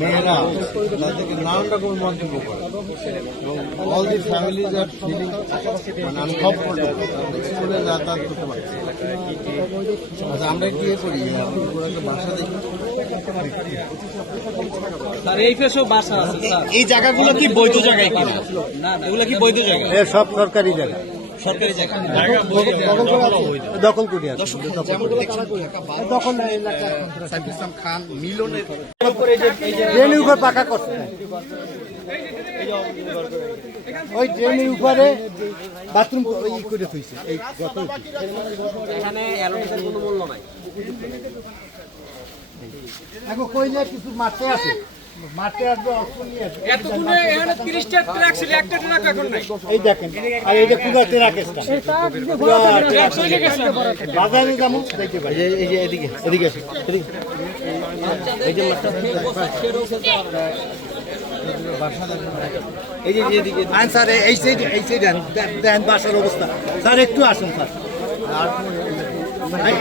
মেয়েরা তাদেরকে নানান রকম মন্তব্য করে এবং অল দি ফ্যামিলিজ আর ফিলিং মানে আনকমফোর্টেবল স্কুলে যাতায়াত করতে পারছে। আচ্ছা আমরা একটু ইয়ে করি বাসা দেখি। এই জায়গাগুলো কি বৈধ জায়গায় কিনা? না, এগুলো কি বৈধ জায়গা? সব সরকারি জায়গা, সরকারি জায়গা দখল করে আছে। দখল সাইফুল ইসলাম খান মিলনের ট্রেনের উপর পাকা করছে, ওই ট্রেনের উপরে বাথরুম করে থইছে। এই এখানে অ্যালোটের কোনো মূল্য নাই। এখন কইলে কিছু মাঠে আছে, মাঠে আসবে এতগুলো এখানে 30টা ট্রাক ছিল, একটা ট্রাক এখন নাই। এই দেখেন, আর এই যে কুগাতে রাকেশটা ট্রাক চলে গেছে। বাজারে যেমন দেখতে পাই। এই যে এদিকে এদিকে আসে, এদিকে এই যে মাঠটা এই যে এদিকে স্যার, এই সাইড দেন বাসার অবস্থা। স্যার একটু আসুন স্যার,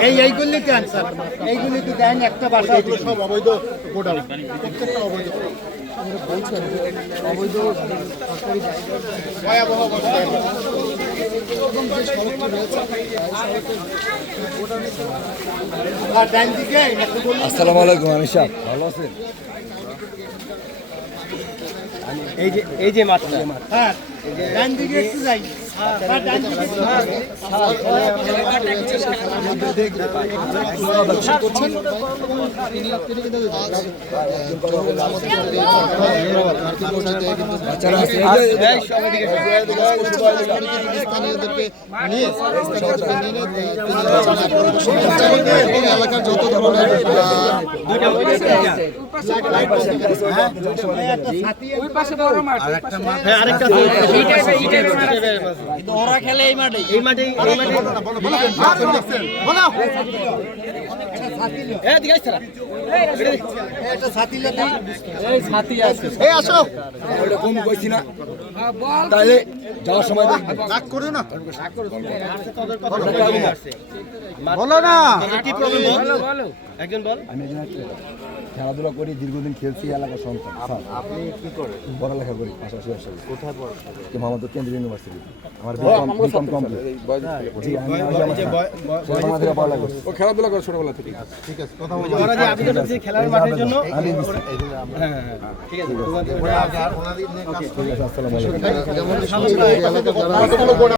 এইগুলি দেন স্যার, এইগুলি তো দেন একটা বাসা। সব অবৈধ গোডাউন, প্রত্যেকটা অবৈধ বলছেন অবৈধ সরকারি ভয়াবহ অবস্থা। আসসালামু আলাইকুম, আমি সাহেব ভালো আছেন? এই যে মাঠটা, হ্যাঁ ডান দিকে একটু যাই। এলাকার যত ধরনের ওরা খেলে এই মাঠে, কম কইছি না, তাহলে যাওয়ার সময় রাগ করো না, বলো না কি প্রবলেম, বলো একজন বল। আমি খেলাধুলা করি, দীর্ঘদিন খেলছি, এলাকার সন্তান। আপনি কি করেন? পড়ালেখা করি পাশাপাশি ব্যবসা করি। কোথায় পড়াশোনা করেন? মোহাম্মদপুর কেন্দ্রীয় ইউনিভার্সিটি। আমার বিকম কমপ্লিট। ও খেলাধুলা করে ছোটবেলা থেকে। ঠিক আছে, কথা বলবো। ওরা যে আবেদন করেছে খেলার মাঠের জন্য, আমি ঠিক আছে, ওনাদের নিয়ে কাজ করি। আসসালামু আলাইকুম। যেমন